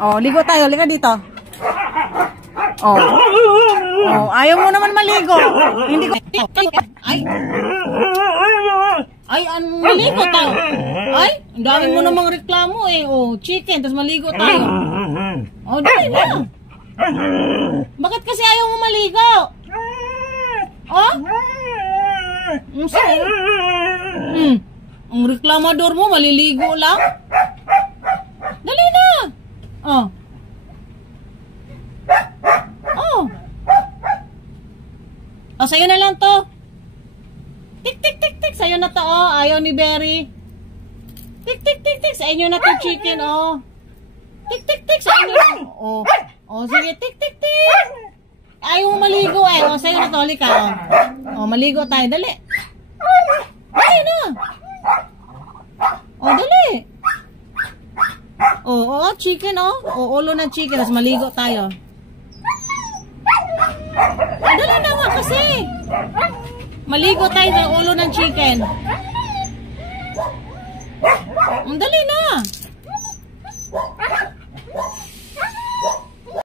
Oh, ligo tayo. Liga dito. Oh. Oh, ayaw mo naman maligo. Hindi ko. Ay, maligo tayo. Ay, ang dami mo namang reklamo eh. Oh, chicken, tapos maligo tayo. Oh, dali na. Bakit kasi ayaw mo maligo? Oh? Ang reklamador mo, maliligo lang. Dali na. Oh. Oh. Oh, sa'yo na lang to. Tik, tik, tik, tik. Sa'yo na to, oh. Ayaw ni Berry. Tik, tik, tik, tik. Sa inyo na to, chicken, oh. Tik, tik, tik. Sa inyo na. Oh. Oh, sige. Tik, tik, tik. Ayaw mo maligo, eh. Oh, sa'yo na to. Halika, oh. Oh, maligo tayo. Dali. Dali na. Oh, dali. Oh, oh, chicken, oh. Oh, ulo ng chicken. Tapos maligo tayo. Oh, dali na nga kasi. Maligo tayo sa ulo ng chicken. Dali na.